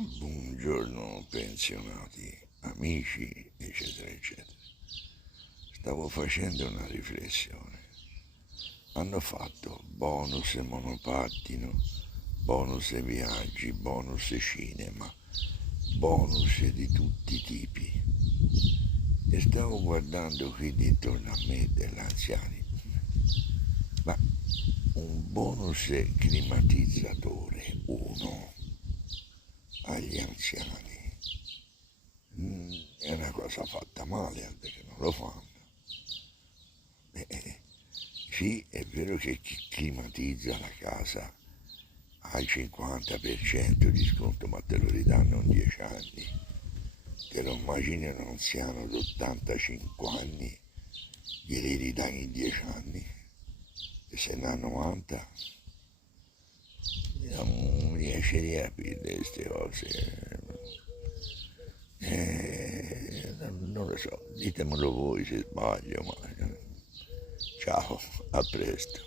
Buongiorno pensionati, amici, eccetera, eccetera. Stavo facendo una riflessione. Hanno fatto bonus monopattino, bonus viaggi, bonus cinema, bonus di tutti i tipi. E stavo guardando qui intorno a me degli anziani. Ma un bonus climatizzatore, uno, agli anziani è una cosa fatta male, altri che non lo fanno. Sì, è vero che chi climatizza la casa ha il 50% di sconto, ma te lo ridanno in 10 anni. Te lo immagini un anziano di 85 anni, glieli ridai in 10 anni, e se ne ha 90, non riesce a capire queste cose. Non lo so, ditemelo voi se sbaglio, ma ciao, a presto.